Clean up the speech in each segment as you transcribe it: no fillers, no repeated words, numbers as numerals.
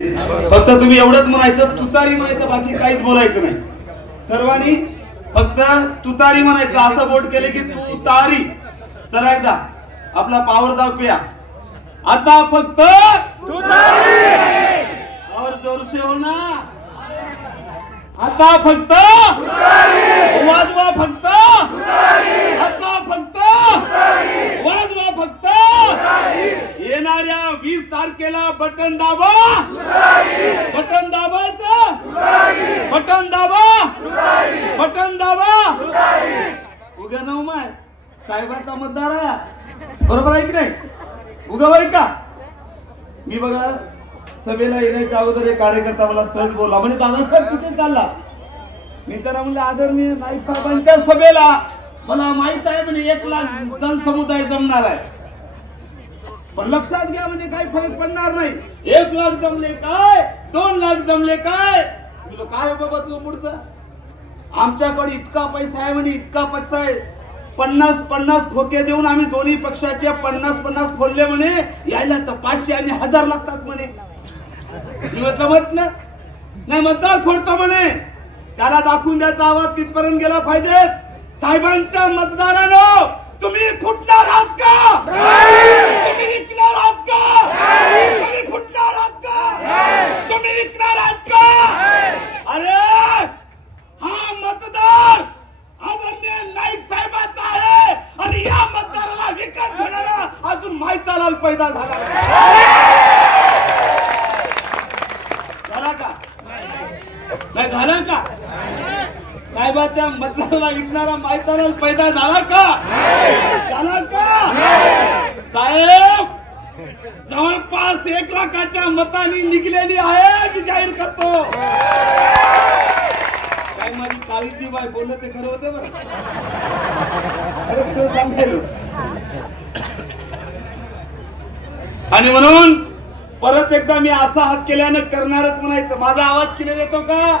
फक्त तुम्ही एवढंच म्हणायचं, तुतारी म्हणायचं, बाकी काहीच बोलायचं नाही. सर्वांनी फक्त तुतारी म्हणायचं. असं बोट केले की तुतारी. चला एकदा आपला पावर दाखवूया. आता फक्त तुतारी. और जोर से हो ना. आता फक्त तुतारी. वाजवा फक्त तुतारी. आता फक्त तुतारी. वाजवा फक्त तुतारी. येणाऱ्या 20 तारखेला बटन दाबा. बटन दाबायचं. बटन दाबा. बटन दाबा. उगा नाव माय साहेबांचा मतदार आहे. बरोबर आहे की नाही? उगा बाई का? मी बघा सभेला येण्याच्या अगोदर एक कार्यकर्ता मला सहज बोलला, म्हणजे दादासाहेब कुठे चालला? मी त्याला म्हणलं आदरणीय नाईक साहेबांच्या सभेला. मला माहित आहे म्हणे 1 लाख जन समुदाय जमणार आहे, पण लक्षात घ्या म्हणजे काही फरक पडणार नाही. 1 लाख जमले काय, 2 लाख जमले काय? तुला काय बाबा तुझं पुढचं? आमच्याकडे इतका पैसा आहे म्हणे, इतका पैसा आहे. 50-50 खोके देऊन आम्ही दोन्ही पक्षाचे 50-50 फोडले म्हणे. यायला तर 500 आणि 1000 लागतात म्हणे. म्हटलं नाही, मतदार फोडतो म्हणे. त्याला दाखवून द्यायचा आवाज तिथपर्यंत गेला पाहिजे. साहेबांच्या मतदारांनो, तुम्ही फुटणार आहात का? तुम्ही विकणार आहात का? तुम्ही फुटणार आहात का? तुम्ही विकणार आहात का? अरे हा मतदार आदरणीय नाईक साहेबांचा आहे, आणि या मतदाराला विकत घेणारा अजून माहीचा लाल पैदा झाला का? नाही झाला का? साहेबाच्या मतदाराला विकणारा माहीचा लाल पैदा झाला का? झाला का? साहेब जवळपास 1 लाखाच्या मतांनी निघलेली आहे. मी जाहीर करतो. काय माझी काळीची बाई बोललं ते खरं होतं बरं. आणि म्हणून परत एकदा मी असा हात केल्यानं करणारच म्हणायचं. माझा आवाज क्लिअर येतो का?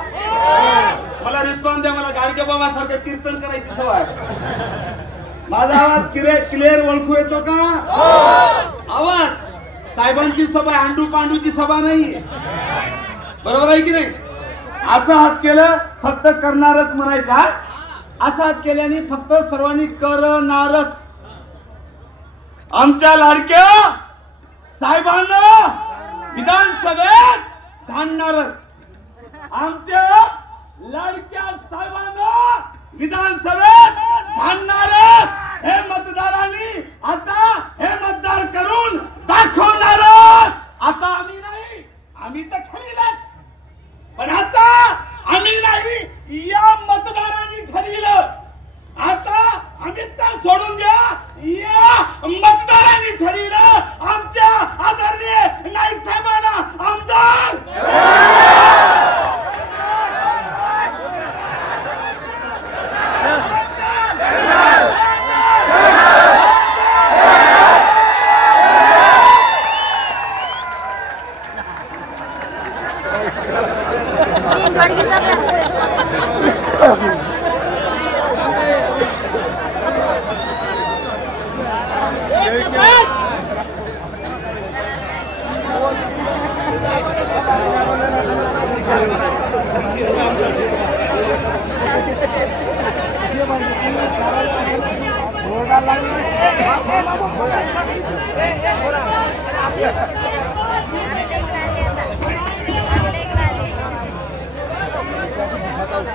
मला रिस्पॉन्स द्या. मला गाडगे बाबा सारखं कीर्तन करायची सवय. माझा आवाज क्लिअर ओळखू येतो का? आवाज साहेबांची सभा अंडू पांडूची सभा नाही. बरोबर आहे की नाही? असं हात केलं फक्त करणारच म्हणायचा. असं हात केल्याने फक्त सर्वांनी करणारच. आमच्या लाडक्या साहेबांना विधानसभेत धाडणारच. आमच्या लाडक्या साहेबांना विधानसभेत धाडणारच. हे मतदारांनी आता हे मतदार करून दाखवणारच. आता आम्ही नाही, आम्ही तर ठरविलंच, पण आता आम्ही नाही, या मतदारांनी ठरविलं. आता आम्ही तर सोडून द्या, या मतदारांनी ठरविलं. आमच्या आदरणीय नाईक साहेबांना आमदार.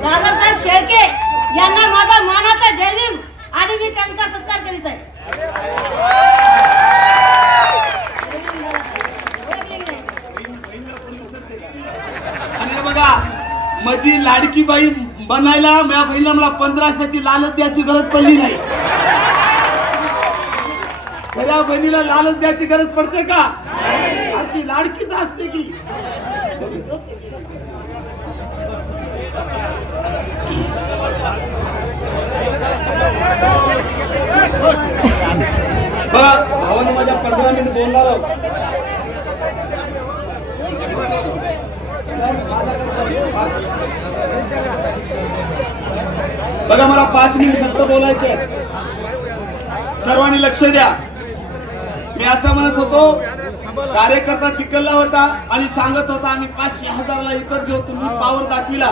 दादासाहेब शेळके यांना माझा मानाचा जय भीम, आणि मी त्यांचा सत्कार करीत आहे. आणि बघा माझी लाडकी बाई बनायला माझ्या बहिणीला मला 1500ची लालच द्यायची गरज पडली नाही. खऱ्या बहिणीला लालच द्यायची गरज पडते का? ती लाडकीच असते की. भावाने माझ्या 15 मिनिट बोलणार आहोत. बघा मला 5 मिनिट फक्त बोलायचे. सर्वांनी लक्ष द्या. मी असं म्हणत होतो कार्यकर्ता तिकडला होता आणि सांगत होता आम्ही 500,000ला विकत घेऊ, तुम्ही पावर दाखविला.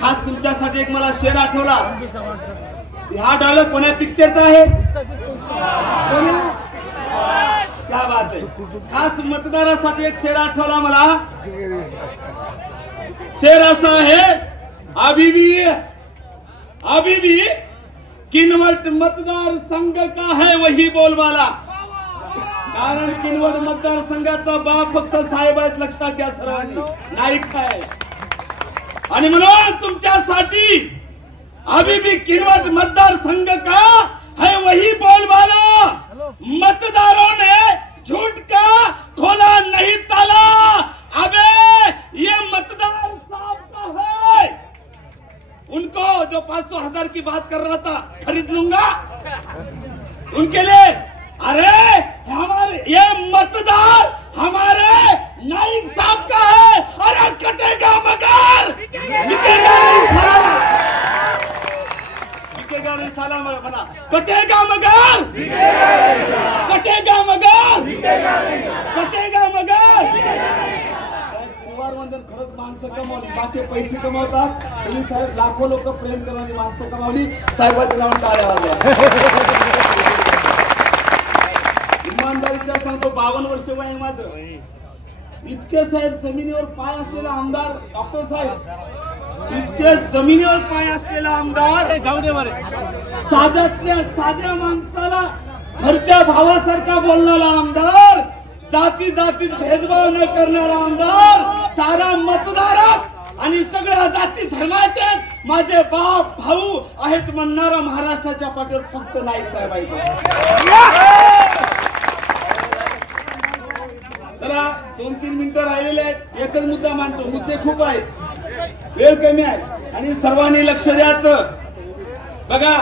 खास तुमच्यासाठी एक मला शेर आठवला. हा डायलॉग कोण्या पिक्चरचा आहे? क्या बात आहे. खास मतदारासाठी एक शेर आठवला मला. शेर असा आहे, अभी भी किनवट मतदार संघ का है वही बोलबाला. कारण किनवट मतदार संघाचा बाप फक्त साहेब आहेत, लक्षात घ्या सर्वांनी, नाईक साहेब. आणि म्हणून तुमच्यासाठी अभी भी किनवट मतदार संघ का है वही बोलबाला. मतदारों ने झूठ का खोला नहीं ताला. अबे ये मतदार साहब का है. उनको जो 500,000 की बात कर रहा था खरीद लूंगा उनके लिए. अरे हमारे ये मतदार हमारे नाइक साहब का है. अरे कटेगा मगर बिकेगा नहीं साला. बिकेगा नहीं साला बना. कटेगा मगर कटेगा मगर कटेगा मगर. वंदन खरंच माणसं कमावली, बाकी पैसे कमावतात. तुम्ही साहेब लाखो लोक प्रेम करणारी माणसं कमावली. साहेबांच्या नावाने टाळ्या वाजल्या. इमानदारीच्या सांगतो, 52 वर्ष वय आहे माझं. इतके साहेब जमिनीवर पाय असलेला आमदार डॉक्टर साहेब, इतके जमिनीवर पाय असलेला आमदार, जाऊ दे बरे, साध्यातल्या साध्या माणसाला घरच्या भावासारखा बोलणारा आमदार, जाती जातीत भेदभाव न करणारा आमदार, सारा मतदारात आणि सगळ्या जाती धर्माचे माझे बाप भाऊ आहेत म्हणणारा महाराष्ट्राच्या पाठीवर फक्त नाईक साहेब आहेत. जरा 2-3 मिनिटं राहिलेले आहेत. एकच मुद्दा मांडतो, मुद्दे खूप आहेत, वेळ कमी आहे आणि सर्वांनी लक्ष द्यायचं. बघा,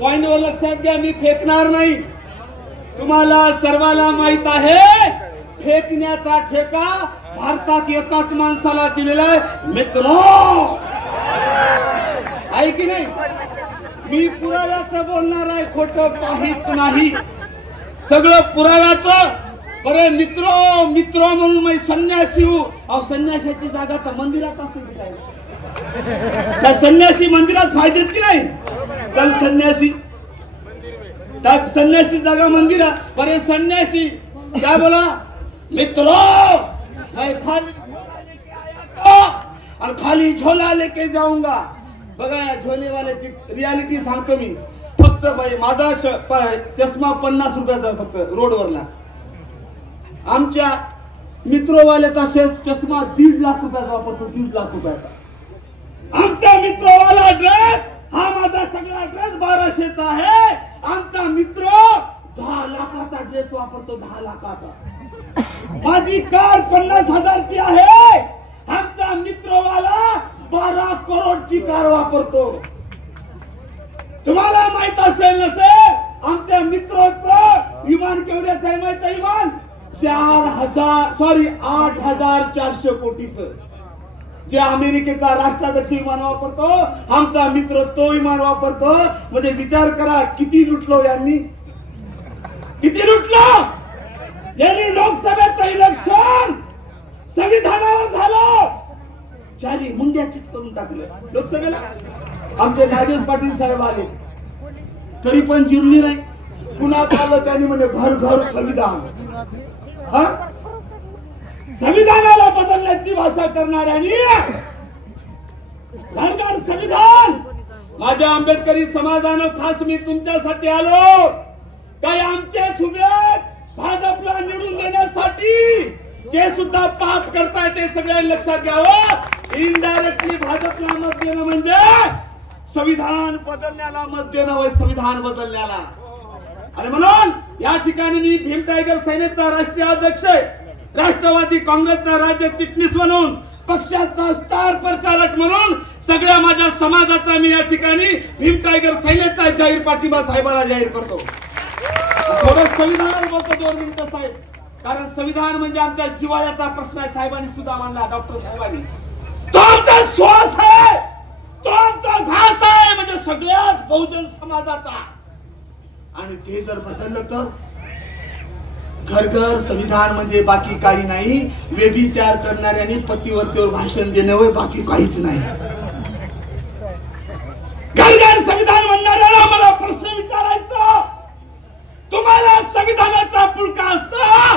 पॉइंटवर लक्षात घ्या, मी फेकणार नाही. तुम्हाला सर्वाला माहित आहे फेकण्याचा ठेका भारतात एकाच माणसाला दिलेला आहे. मित्रो, आहे की नाही? मी पुराव्याचं बोलणार आहे, खोटं काहीच नाही, सगळं पुराव्याचं. बरे मित्रो मित्रो म्हणून मी संन्यासी हूं. अहो, संन्यासाची जागा तर मंदिरात असेल. त्या संन्यासी मंदिरात फायदेत की नाही? चल संन्यासी, संन्यासी जागा मंदिरात. बरे संन्यासी क्या बोला? मित्रो मैं खाली झोला लेके जाऊंगा. बघा, या झोले वाल्याची रियालिटी सांगतो मी. फक्त बाई माझा चष्मा 50 रुपयाचा फक्त रोडवरला. आमच्या मित्रोवाल्याचा चष्मा 1.5 लाख रुपयाचा वापरतो. 1.5 लाख रुपयाचा. आमचा मित्रवाला ड्रेस, हा माझा सगळा ड्रेस 1200चा आहे. आमचा मित्र 10 लाखाचा ड्रेस वापरतो. 10 लाखाचा. माझी कार 50,000ची आहे. आमचा मित्रवाला 12 करोडची कार वापरतो. तुम्हाला माहित असेल नसेल, आमच्या मित्राचं विमान केवढ्याचं आहे माहित आहे? विमान 8,400 कोटीचं. जे अमेरिकेचा राष्ट्राध्यक्ष विमान वापरतो, आमचा मित्र तो विमान वापरतो. म्हणजे विचार करा किती लुटलो यांनी, किती लुटलो यांनी. लोकसभेचं इलेक्शन संविधानावर झालं, चारी मुंड्या चित करून टाकलं लोकसभेला. आमचे राजेश पाटील साहेब आले तरी पण जिरली नाही. पुन्हा पाहिलं त्यांनी म्हणजे घर घर संविधान. संविधानाला बदलण्याची भाषा करणाऱ्यांनी घर घर संविधान. माझ्या आंबेडकरी समाजानं खास मी तुमच्यासाठी आलो. काही आमचे सुबेत भाजपला निवडून देण्यासाठी ते सुद्धा पाप करताय, ते सगळ्यांनी लक्षात घ्यावं. इनडायरेक्टली भाजपला मत देणं म्हणजे संविधान बदलण्याला मत देणं होय, संविधान बदलण्याला. आणि म्हणून या ठिकाणी मी भीम टायगर सेनेचा राष्ट्रीय अध्यक्ष आहे, राष्ट्रवादी काँग्रेसचा राज्य चिटणीस म्हणून, पक्षाचा स्टार प्रचारक म्हणून सगळ्या माझ्या समाजाचा मी या ठिकाणी भीम टायगर सेनेचा जाहीर पाठिंबा साहेबांना जाहीर करतो. थोडं संविधानावर बोलतो 2 मिनिटं साहेब, कारण संविधान म्हणजे आमच्या जिव्हाळ्याचा प्रश्न आहे. साहेबांनी सुद्धा मांडला, डॉक्टर साहेबांनी. तो आमचा श्वास आहे, तो आमचा घास आहे, म्हणजे सगळ्याच बहुजन समाजाचा. आणि ते जर बदललं तर घर घर संविधान म्हणजे बाकी काही नाही, व्यभिचार करणाऱ्यांनी पतिवर्तीवर भाषण देणे होय, बाकी काहीच नाही. घर घर संविधान म्हणणाऱ्याला मला प्रश्न विचारायचा, तुम्हाला संविधानाचा पुळका असता?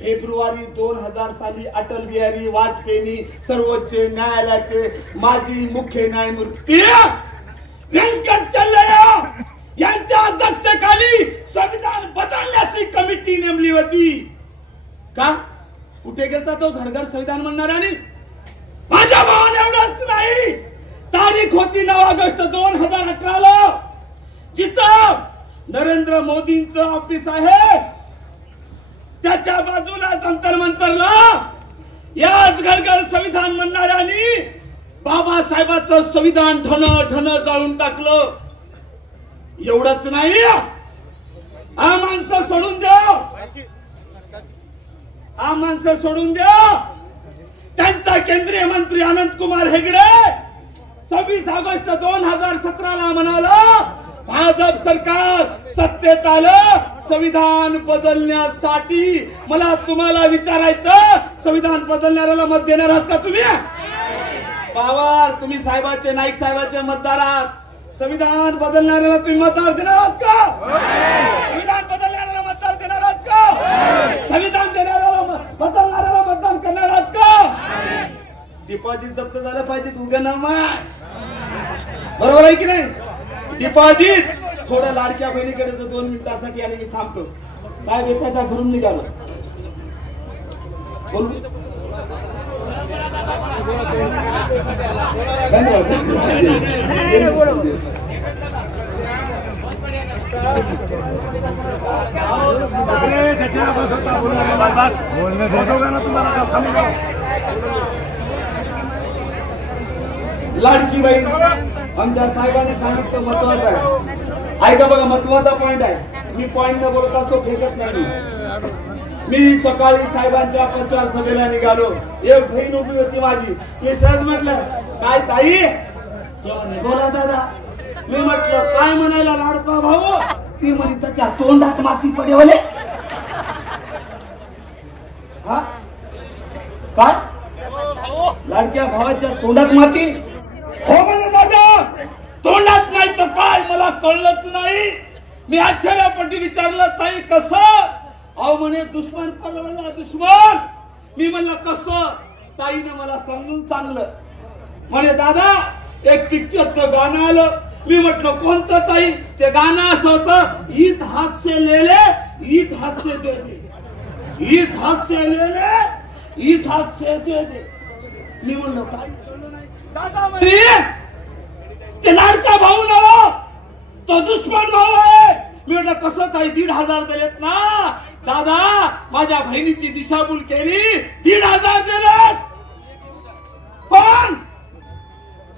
फेब्रुवारी 2000 साली अटल बिहारी वाजपेयींनी सर्वोच्च न्यायालयाचे माजी मुख्य न्यायमूर्ती व्यंकटचलैया यांच्या अध्यक्षतेखाली संविधान बदलण्याची कमिटी नेमली होती. का? कुठे गेलता तो घर घर संविधान म्हणणाऱ्याने? माझ्या भावाने एवढंच नाही, तारीख होती 9 ऑगस्ट 2018 जिथं नरेंद्र मोदींचं ऑफिस आहे त्याच्या बाजूला जंतर मंतरला याच घर घर संविधान म्हणणाऱ्यांनी बाबासाहेबांचं संविधान ठण ठण जाळून टाकलं. एवढंच नाही, हा माणसं सोडून द्या, हा माणसं सोडून द्या. त्यांचा केंद्रीय मंत्री अनंत कुमार हेगडे 26 ऑगस्ट 2017 म्हणाला, भाजप सरकार सत्तेत आलं संविधान बदलण्यासाठी. मला तुम्हाला विचारायचं, संविधान बदलणाऱ्याला मत देणार आहात का तुम्ही? पवार, तुम्ही साहेबाचे, नाईक साहेबाचे मतदार आहात. संविधान बदलणाऱ्याला तुम्ही मतदार देणार आहात का? संविधान बदलणाऱ्याला मतदार देणार आहात का? संविधान देणाऱ्याला बदलणाऱ्याला मतदान करणार आहात का? डिपॉझिट जप्त झालं पाहिजे, उगा नमाज. बरोबर आहे की नाही? डिपॉझिट थोडं लाडक्या बहिणीकडे 2 मिनिटासाठी आणि मी थांबतो. साहेब येतात त्या घरून निघालो. लाडकी बहीण आमच्या साहेबांनी सांगितलं महत्वाचं आहे. ऐका बघा, महत्वाचा पॉइंट आहे. मी पॉइंट न बोलता तो फेकत नाही. मी सकाळी साहेबांच्या प्रचार सभेला निघालो. एक बहीण उभी होती माझी. मी सहज म्हटलं, काय ताई? बोला दादा. मी म्हटलं, काय म्हणायला लाडका भाऊ? ती म्हणे, त्या तोंडात माती पडेवले. हा काय? लाडक्या भावाच्या तोंडात माती? हो म्हणे दादा, तोंडात नाही तर काय? मला कळलंच नाही. मी आश्चर्यपटी विचारलं, ताई कसं? अहो म्हणे, दुश्मन परवडला दुश्मन. मी म्हणलं कसं? ताईने मला समजून सांगलं. म्हणे दादा, एक पिक्चरचं गाणं आलं. मी म्हटलं कोणतं ताई? ते गाणं असं होतं, ईद हाथ से ले ले, ईद हाथ से दे दे, ईद हाथ से ले ले, ईद हाथ से दे दे. मी म्हणलं काय? दादा म्हणे, ते लाडका भाऊ ना, तो दुश्मन भाऊ आहे. मी म्हटलं कसं ताई? 1,500 दिलेत ना. दादा, माझ्या बहिणीची दिशाभूल केली, 1,500 दिलेत. पण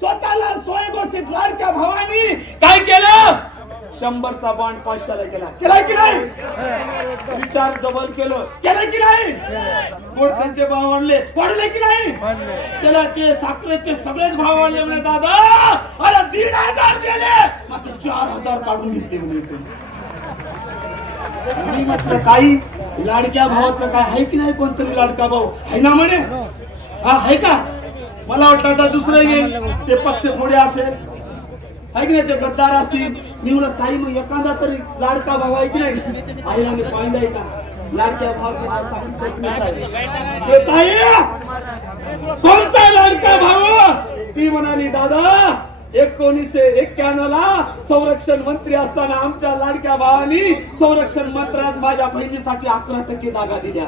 स्वतःला स्वयंघोषित लाडक्या भावानी काय केलं? 100चा बॉन्ड 500ला केला. केला की नाही? विचार डबल केलं. केलं की नाही? गोडचे भाव वाढले. वाढले की नाही? तेलाचे, साखरेचे सगळेच भाव वाढले. म्हणे दादा, अरे 1,500 दिले, आता 4,000 काढून घेतले म्हणे. मी म्हटलं काही लाडक्या भावाचं काय आहे की नाही? कोणतरी लाडका भाऊ आहे ना म्हणे. हा आहे का? मला वाटलं आता दुसरं घेईल, ते पक्ष पुढे असेल, आहे की नाही, ते गद्दार असतील. मी म्हणलं काही मग एखादा तरी लाडका भाऊ आहे की नाही? आईला मी पाहिजे का लाडक्या भावाचा? कोणता लाडका भाऊ? ती म्हणाली, दादा 1991ला संरक्षण मंत्री असताना आमच्या लाडक्या भावानी संरक्षण मंत्र्यात माझ्या बहिणीसाठी 11% जागा दिल्या.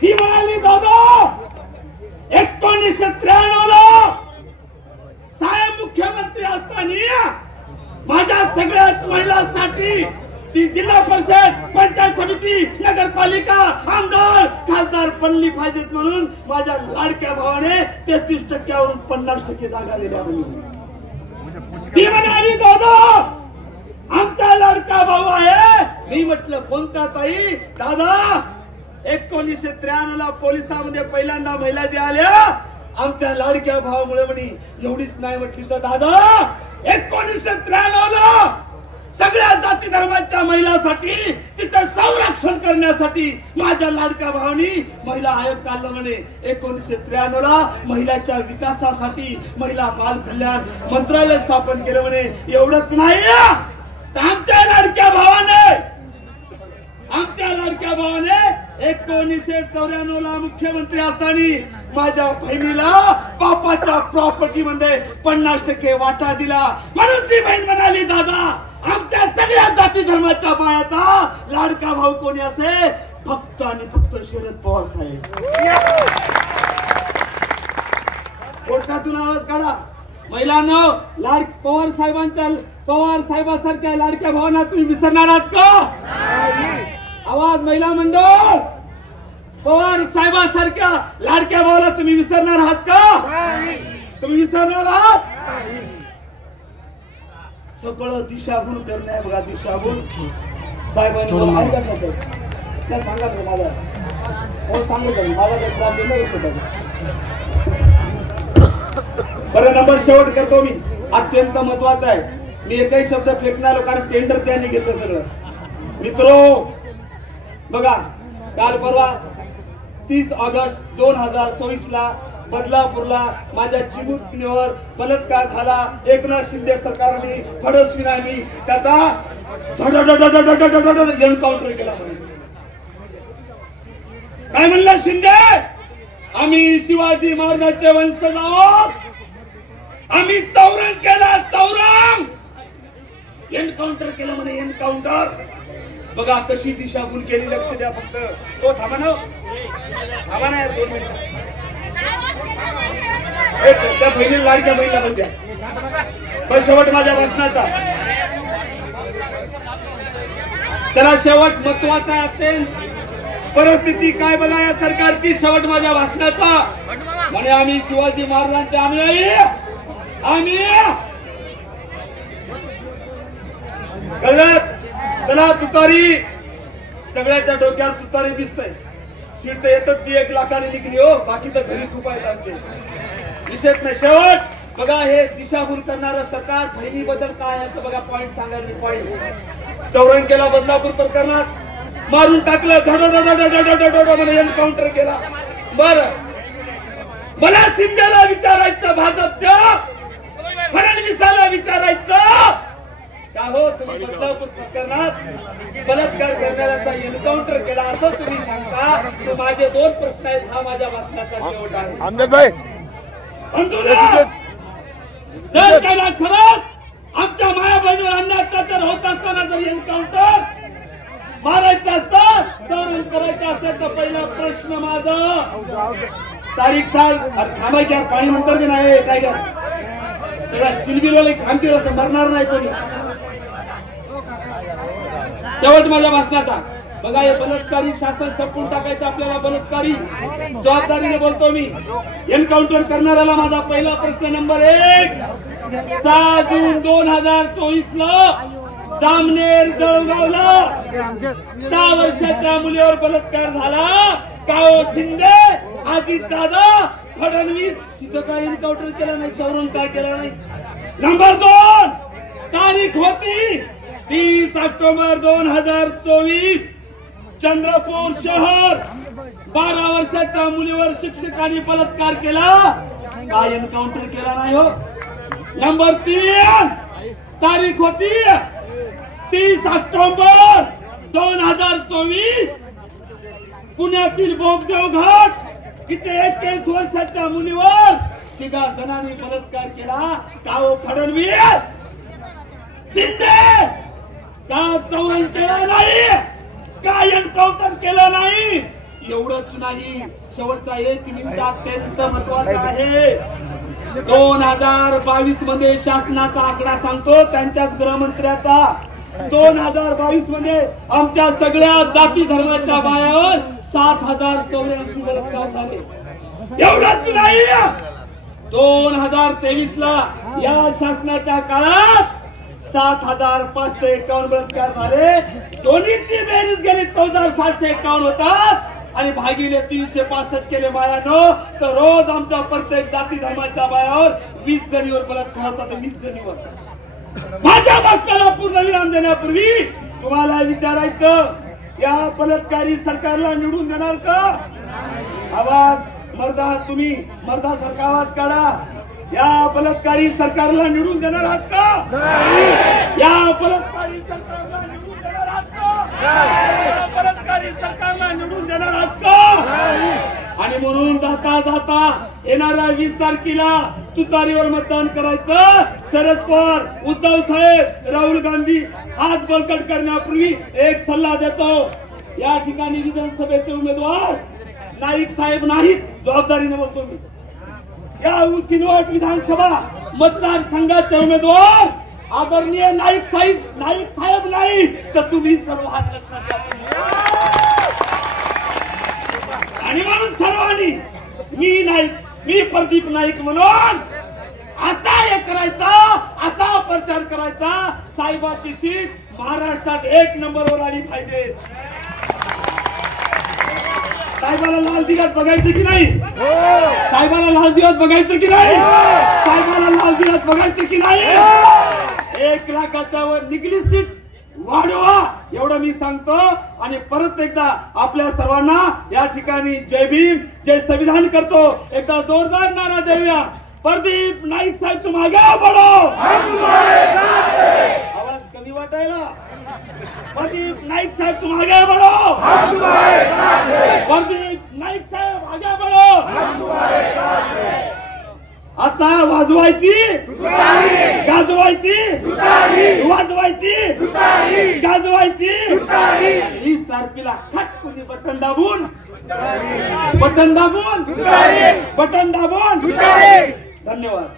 ती म्हणाली, दादा 1993ला साहेब मुख्यमंत्री असताना माझ्या सगळ्याच महिलांसाठी ती जिल्हा परिषद, पंचायत समिती, नगरपालिका, आमदार, खासदार बनली पाहिजेत म्हणून माझ्या लाडक्या भावाने 33%वरून 50% जागा दिल्या. ती म्हणाली, दादा आमचा लाडका भाऊ आहे. मी म्हटलं कोणता ताई? दादा 1993ला पोलिसांमध्ये पहिल्यांदा महिला ज्या आल्या आमच्या लाडक्या भावामुळे म्हणे. एवढीच नाही म्हटली तर दादा 1993ला सगळ्या जाती धर्माच्या महिलांसाठी तिथं संरक्षण करण्यासाठी माझ्या लाडक्या भावानी महिला आयोग काढला म्हणे. 1993 ला महिलाच्या विकासासाठी महिला बाल कल्याण मंत्रालय स्थापन केलं म्हणे. एवढंच नाही, आमच्या लाडक्या भावाने 1994 ला मुख्यमंत्री असताना माझ्या बहिणीला बापाच्या प्रॉपर्टी मध्ये 50% वाटा दिला. म्हणून ती बहीण म्हणाली, दादा आमच्या सगळ्या जाती धर्माच्या बायाचा लाडका भाऊ कोणी असे, फक्त आणि फक्त शरद पवार साहेब. कोर्टातून आवाज काढा महिलांनो, पवार साहेबांसारख्या लाडक्या भावांना तुम्ही विसरणार आहात का? आवाज महिला मंडळ, पवार साहेबांसारख्या लाडक्या भावाला तुम्ही विसरणार आहात का? तुम्ही विसरणार आहात? सगळं दिशाभूल करणे बघा, दिशाभूल साहेबांनी सांगा मला बरं. नंबर शेवट करतो मी, अत्यंत महत्वाचा आहे. मी एकही शब्द फेकणार कारण टेंडर त्यांनी घेतलं सगळं. मित्रो बघा, काल परवा 30 ऑगस्ट 2024 ला बदलापूरला माझ्या चिमुकलीवर बलात्कार झाला. एकनाथ शिंदे सरकारने फडणवीसांनी त्याचा एन्काउंटर केला. काय म्हणलं शिंदे? आम्ही शिवाजी महाराजांचे वंशज आहोत, आम्ही चौरंग केला, चौरंग एन्काउंटर केलं म्हणे, एन्काउंटर. बघा कशी दिशाभूल केली, लक्ष द्या फक्त. तो थांबा ना, थांबा ना यार 2 मिनिट. त्या बहिणी लाडक्या बहिणीला पण द्या. पण शेवट माझ्या भाषणाचा, त्याला शेवट महत्वाचा असेल. परिस्थिती काय बघा या सरकारची, शेवट माझ्या भाषणाचा म्हणे आम्ही शिवाजी महाराजांचे आम्ही कळलं. चला तुतारी, सगळ्याच्या डोक्यावर तुतारी दिसतंय. सीट तर येतात ती 1 लाखाने निघली हो, बाकी तर घरी खूप आहेत आमचे, विषयच नाही. शेवट बघा हे दिशाभूल करणारं सरकार. बहिणीबद्दल काय याचं बघा पॉइंट सांगायला. पॉइंट चौरंग केला बदलापूर प्रकरणात, मारून टाकलं, धडधड एन्काउंटर केला. बरं मला शिंदेला विचारायचं, भाजपच्या फडणवीसाला विचारायचं का हो तुम्ही बदलापूर प्रकरणात बलात्कार करणाऱ्याचा एन्काउंटर केला असं तुम्ही सांगता. तर माझे 2 प्रश्न आहेत, हा माझ्या भाषणाचा शेवट आहे. आमदारभाई जर त्याला खरंच आमच्या माया बहिणीवर अन्याय अत्याचार होत असताना जर एन्काउंटर मारायचं असतं, चौरंग करायचं असेल तर पहिला प्रश्न माझा तारीख साल थांबायची यार, पाणी नंतर दे नाही काय का सगळ्या चिलबिलवाले खांबतील असं मरणार नाही कोणी. शेवट माझ्या भाषणाचा बघा, हे बलात्कारी शासन संपून टाकायचं आपल्याला. बलात्कारी जबाबदारीने बोलतो मी. एन्काउंटर करणाऱ्याला माझा पहिला प्रश्न नंबर 1, 6 जून 2024 ला जामनेर जळगावला 6 वर्षाच्या मुलीवर बलात्कार झाला. काओ शिंदे, अजित दादा, फडणवीस तिथं काय एन्काउंटर केलं नाही, चौरंग काय केलं नाही. नंबर 2 तारीख होती 30 ऑक्टोबर 2024, चंद्रपूर शहर 12 वर्षाच्या मुलीवर शिक्षकांनी बलात्कार केला, काय एन्काउंटर केला नाही हो. नंबर 3 तारीख होती 30 ऑक्टोबर 2024, पुण्यातील बोगदेव घाट इथे 41 वर्षाच्या मुलीवर 3 जणांनी बलात्कार केला. का हो फडणवीस, शिंदे, का चौरंग केला नाही, का एन्काउंटर केलं नाही. एवढंच नाही, शेवटचा 1 मिनिट अत्यंत महत्वाचा आहे. 2022 मध्ये शासनाचा आकडा सांगतो, त्यांच्याच गृहमंत्र्याचा. 2022 मध्ये आमच्या सगळ्या जाती धर्माच्या बायावर 7084 बलात्कार झाले. एवढंच नाही, 2023 ला या शासनाच्या काळात 7551 बलात्कार झाले. दोन्हीची बेरीज गेली 14751 होतात आणि भागीले 365 केले बायानो. तर रोज आमच्या प्रत्येक जाती धर्माच्या बायावर 20 जणीवर बलात्कार होतात. 20 जणीवर माझ्या भाषणाला पूर्णविराम देण्यापूर्वी तुम्हाला विचारायचं, या बलात्कारी सरकारला निवडून देणार का? आवाज मर्दा, तुम्ही मर्दासारखा आवाज काढा. या बलात्कारी सरकारला निवडून देणार आहात का? या बलात्कारी सरकारला निवडून देणार आहात का? या बलात्कारी सरकारला निवडून देणार आहात का? आणि म्हणून जाता जाता येणाऱ्या 20 तारखेला तुतारीवर मतदान करायचं. शरद पवार, उद्धव साहेब, राहुल गांधी हात बळकट करण्यापूर्वी एक सल्ला देतो. या ठिकाणी विधानसभेचे उमेदवार नाईक साहेब नाहीत, जबाबदारीने बोलतो मी. या किनवट विधानसभा मतदारसंघाचे उमेदवार आदरणीय नाईक साहेब नाही, तर तुम्ही सर्व हात लक्षात घ्या. आणि म्हणून सर्वांनी मी प्रदीप नाईक म्हणून असा हे करायचा, असा प्रचार करायचा, साहेबाची सीट महाराष्ट्रात 1 नंबरवर आली पाहिजे. साहेबाला लाल दिव्यात बघायचं की नाही? साहेबाला लाल दिव्यात बघायचं की नाही? साहेबाला लाल दिव्यात बघायचं की नाही? 1 लाखाच्या वर निघली सीट वाढवा, एवढं मी सांगतो. आणि परत एकदा आपल्या सर्वांना या ठिकाणी जय भीम, जय संविधान करतो. एकदा जोरदार नारा देऊया. प्रदीप नाईक साहेब तुम आगे बढ़ो. आवाज कमी वाटायला. प्रदीप नाईक साहेब तुम आगे बढ़ो. प्रदीप नाईक साहेब आगे बढ़ो. आता वाजवायची, गाजवायची, वाजवायची, गाजवायची. 20 तारखेला खटकुनी बटन दाबून, बटन दाबून, बटन दाबून. धन्यवाद.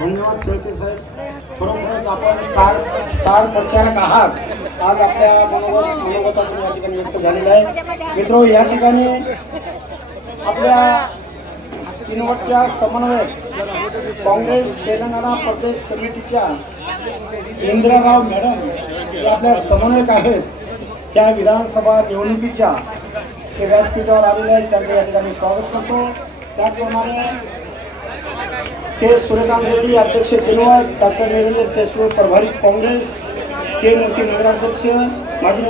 धन्यवाद शेळके साहेब. खरोखरच आपण स्टार प्रचारक आहात. आज आपल्या मनोगतातून या ठिकाणी व्यक्त झालेलं आहे. मित्रो, या ठिकाणी आपल्या किनवटच्या समन्वयक काँग्रेस तेलंगणा प्रदेश कमिटीच्या इंदिराराव मॅडम हे आपल्या समन्वयक आहेत. त्या विधानसभा निवडणुकीच्या ते व्यासपीठावर आलेले आहेत, त्यांचं या ठिकाणी स्वागत करतो. त्याचप्रमाणे के सूर्यकांत रेड्डी अध्यक्ष किनवट, डॉक्टर निरंजन केशव प्रभारी काँग्रेस, के मूर्ती नगराध्यक्ष, माजी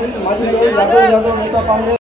यादव नेता काँग्रेस.